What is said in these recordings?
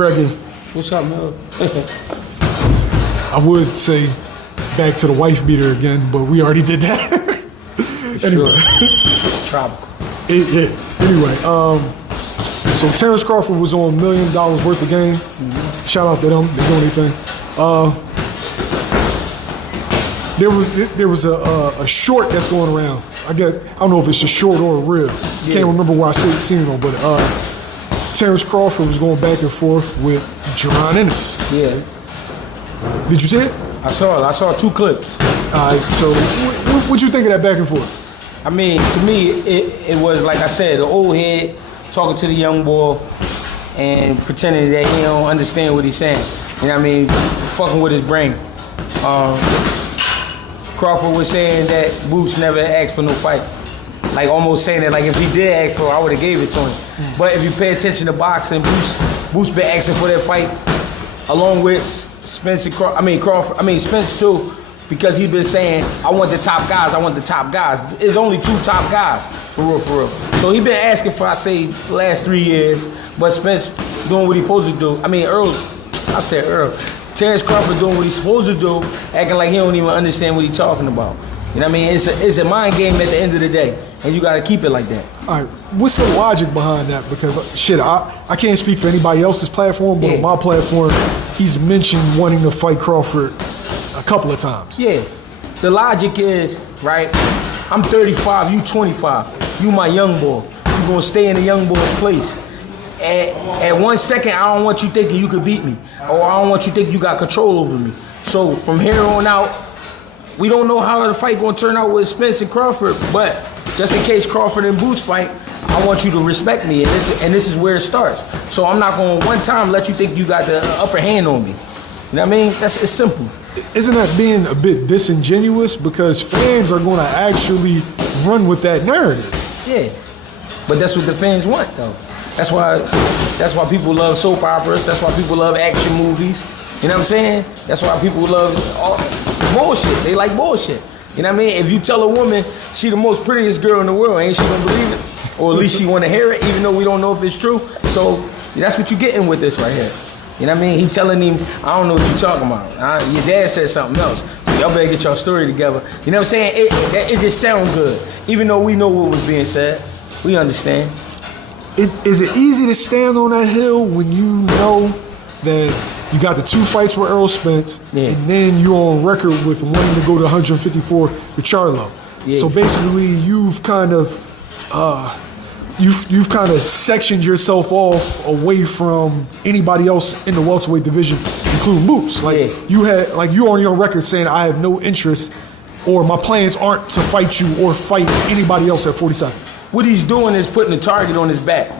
Greg, What's up, man? I would say back to the wife beater again, but we already did that. Anyway. Tropical. Anyway, so Terence Crawford was on $1 million worth of game. Shout out to them. They're doing anything. There was a short that's going around. I don't know if it's a short or a reel. Yeah. Can't remember where I seen it on, but Terence Crawford was going back and forth with Jaron Ennis. Yeah. Did you see it? I saw it. I saw 2 clips. All right, so what'd you think of that back and forth? I mean, to me, it was, like I said, the old head talking to the young boy and pretending that he don't understand what he's saying. You know what I mean? Fucking with his brain. Crawford was saying that Boots never asked for no fight. Like almost saying that like if he did ask for it, I would have gave it to him. But if you pay attention to boxing, Boots been asking for that fight along with Spence too, because he's been saying, I want the top guys, I want the top guys. There's only 2 top guys, for real. So he been asking for, I say, the last 3 years, but Spence doing what he's supposed to do. Earl. Terence Crawford doing what he's supposed to do, acting like he don't even understand what he's talking about. You know what I mean? It's a mind game at the end of the day, and you got to keep it like that. All right, what's the logic behind that? Because I can't speak for anybody else's platform, but on my platform, he's mentioned wanting to fight Crawford a couple of times. Yeah, the logic is, right, I'm 35, you 25, you my young boy. You gonna stay in the young boy's place. At 1 second, I don't want you thinking you could beat me, or I don't want you thinking you got control over me. So from here on out, we don't know how the fight gonna turn out with Spence and Crawford, but just in case Crawford and Boots fight, I want you to respect me, and this is where it starts. So I'm not gonna one time let you think you got the upper hand on me. You know what I mean? It's simple. Isn't that being a bit disingenuous? Because fans are gonna actually run with that narrative. Yeah, but that's what the fans want, though. That's why people love soap operas. That's why people love action movies. You know what I'm saying? That's why people love all bullshit. They like bullshit. You know what I mean? If you tell a woman she the most prettiest girl in the world, ain't she gonna believe it? Or at least she wanna hear it, even though we don't know if it's true. So that's what you're getting with this right here. You know what I mean? He telling him, I don't know what you're talking about. Your dad said something else. So y'all better get your story together. You know what I'm saying? It just sounds good. Even though we know what was being said. We understand. Is it easy to stand on that hill when you know that you got the 2 fights with Errol Spence, and then you're on record with wanting to go to 154 with Charlo? Yeah. So basically, you've kind of sectioned yourself off away from anybody else in the welterweight division, including Boots. You're on your record saying I have no interest, or my plans aren't to fight you or fight anybody else at 47. What he's doing is putting a target on his back.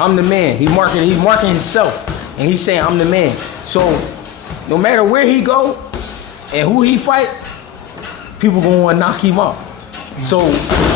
I'm the man. He's marking himself, and he's saying I'm the man. So no matter where he go and who he fight, people gonna want to knock him out. So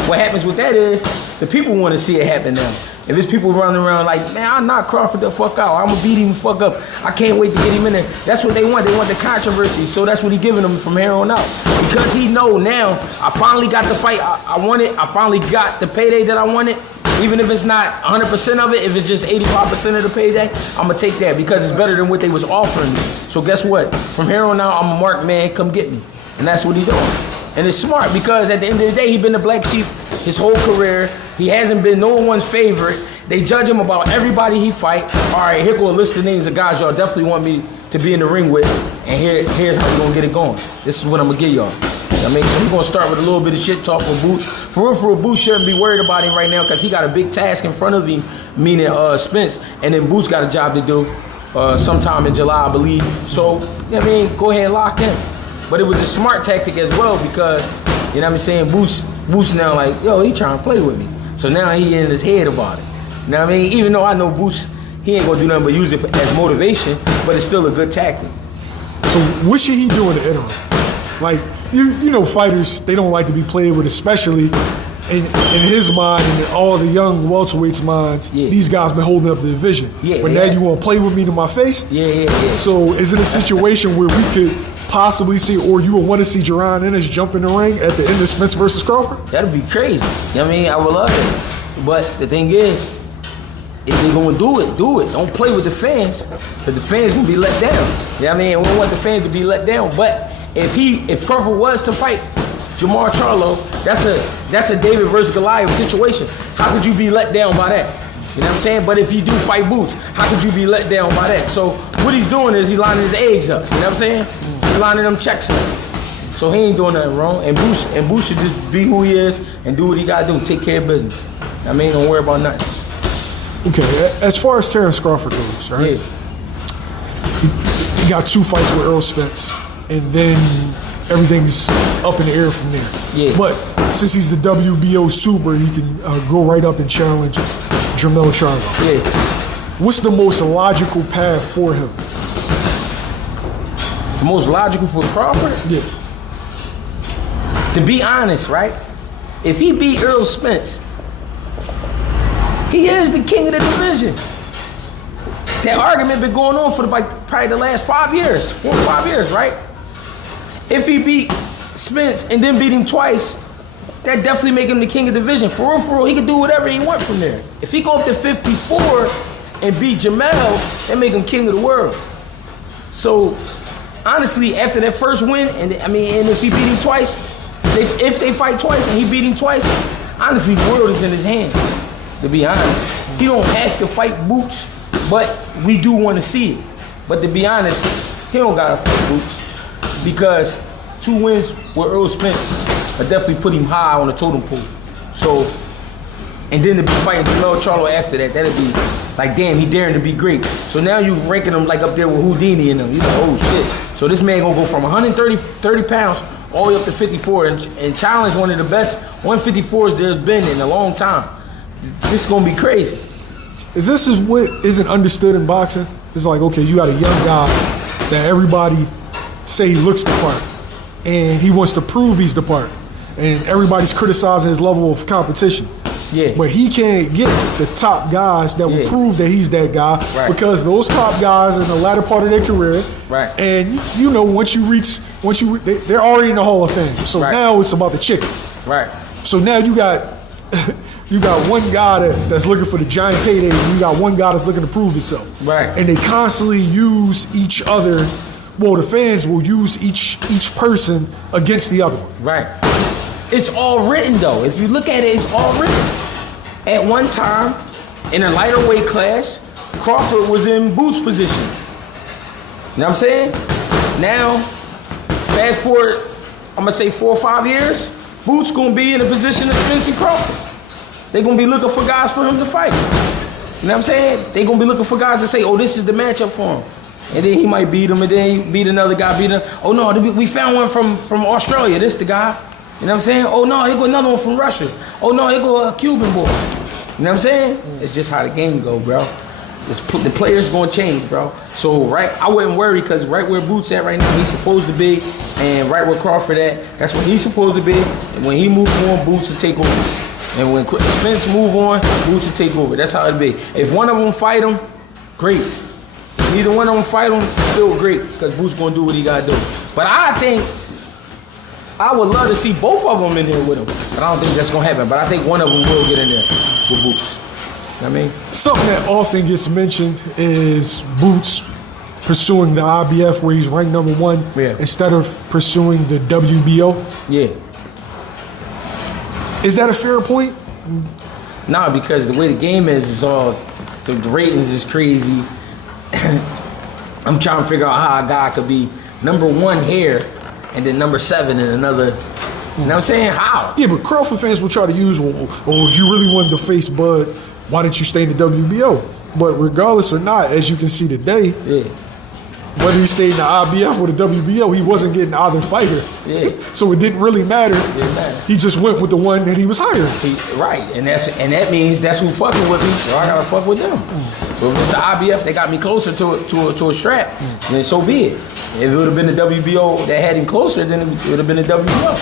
what happens with that is the people want to see it happen now. If there's people running around like, man, I'll knock Crawford the fuck out. I'm gonna beat him the fuck up. I can't wait to get him in there. That's what they want. They want the controversy. So that's what he's giving them from here on out. Because he know now, I finally got the fight I wanted. I finally got the payday that I wanted. Even if it's not 100% of it, if it's just 85% of the payday, I'm gonna take that because it's better than what they was offering me. So guess what? From here on out, I'm a marked man. Come get me. And that's what he's doing. And it's smart because at the end of the day, he's been the black sheep his whole career. He hasn't been no one's favorite. They judge him about everybody he fight. All right, here go a list of names of guys y'all definitely want me to be in the ring with. And here's how we're gonna get it going. This is what I'm gonna give y'all. I mean, so we're gonna start with a little bit of shit talk for Boots. For real, Boots shouldn't be worried about him right now because he got a big task in front of him, meaning Spence. And then Boots got a job to do sometime in July, I believe. So, you know what I mean, go ahead and lock in. But it was a smart tactic as well because, you know what I'm saying, Boots now like, yo, he trying to play with me. So now he in his head about it. You know what I mean? Even though I know Boots, he ain't gonna do nothing but use it as motivation, but it's still a good tactic. So what should he do in the interim? Like, you know fighters, they don't like to be played with, especially in his mind and in all the young welterweights' minds. Yeah. These guys been holding up the division. Yeah, but now you want to play with me to my face? Yeah. So is it a situation where we could possibly see, or you would want to see Jaron Ennis jump in the ring at the end of Spence versus Crawford? That'd be crazy. You know what I mean? I would love it. But the thing is, if they gonna do it, do it. Don't play with the fans, because the fans gonna be let down. You know what I mean? We don't want the fans to be let down. But if Crawford was to fight Jamar Charlo, that's a David versus Goliath situation. How could you be let down by that? You know what I'm saying? But if you do fight Boots, how could you be let down by that? So what he's doing is he's lining his eggs up. You know what I'm saying? He's lining them checks up. So he ain't doing nothing wrong. And Boots should just be who he is and do what he gotta do. Take care of business. I mean, don't worry about nothing. Okay, as far as Terence Crawford goes, right? Yeah. He got 2 fights with Earl Spence, and then everything's up in the air from there. Yeah. But since he's the WBO super, he can go right up and challenge Jermell Charlo. Yeah. What's the most logical path for him? The most logical for Crawford? Yeah. To be honest, right? If he beat Earl Spence, he is the king of the division. That argument been going on for probably the last 4 or 5 years, right? If he beat Spence and then beat him twice, that definitely make him the king of the division. For real, he can do whatever he wants from there. If he go up to 54 and beat Jermell, that make him king of the world. So, honestly, after that first win, and if he beat him twice, if they fight twice and he beat him twice, honestly, the world is in his hands. To be honest, he don't have to fight Boots, but we do want to see it. But to be honest, he don't gotta fight Boots, because 2 wins with Earl Spence will definitely put him high on the totem pole. So, and then to be fighting Jamel Charlo after that, that'd be like, damn, he daring to be great. So now you ranking him like up there with Houdini and them. You like, oh shit. So this man gonna go from 130 pounds all the way up to 54 and challenge one of the best 154s there's been in a long time. This is gonna be crazy. This is what isn't understood in boxing. It's like, okay, you got a young guy that everybody say he looks the part, and he wants to prove he's the part, and everybody's criticizing his level of competition. Yeah. But he can't get the top guys that will prove that he's that guy, because those top guys in the latter part of their career, and you know, they're already in the Hall of Fame. So now it's about the chicken. Right. So now you got one guy that's looking for the giant paydays, and you got one guy that's looking to prove himself. Right. And they constantly use each other. Well, the fans will use each person against the other one. Right. It's all written though. If you look at it, it's all written. At one time, in a lighter weight class, Crawford was in Boots' position. You know what I'm saying? Now, fast forward, I'm gonna say 4 or 5 years, Boots gonna be in a position of Vincent Crawford. They gonna be looking for guys for him to fight. You know what I'm saying? They gonna be looking for guys to say, oh, this is the matchup for him. And then he might beat him, and then he beat another guy, oh no, we found one from Australia, this the guy. You know what I'm saying? Oh no, here go another one from Russia. Oh no, here go a Cuban boy. You know what I'm saying? It's just how the game go, bro. The players gonna change, bro. So I wouldn't worry, because right where Boots at right now, he's supposed to be, and right where Crawford at, that's where he's supposed to be. And when he moves on, Boots will take over. And when Spence move on, Boots will take over. That's how it be. If one of them fight him, great. If neither one of them fight him, still great, because Boots gonna do what he gotta do. But I think I would love to see both of them in there with him. But I don't think that's gonna happen. But I think one of them will get in there with Boots. You know what I mean? Something that often gets mentioned is Boots pursuing the IBF, where he's ranked #1, instead of pursuing the WBO. Yeah. Is that a fair point? Nah, because the way the game is all, the ratings is crazy. I'm trying to figure out how a guy could be #1 here and then #7 in another. You know what I'm saying? How? Yeah, but Crawford fans will try to use, if you really wanted to face Bud, why didn't you stay in the WBO? But regardless or not, as you can see today, whether he stayed in the IBF or the WBO, he wasn't getting either fighter. Yeah. So it didn't really matter. It didn't matter. He just went with the one that he was hiring. Right, and that means that's who fucking with me, so I gotta fuck with them. So if it's the IBF, they got me closer to a strap, then so be it. If it would have been the WBO that had him closer, then it would have been the WBO.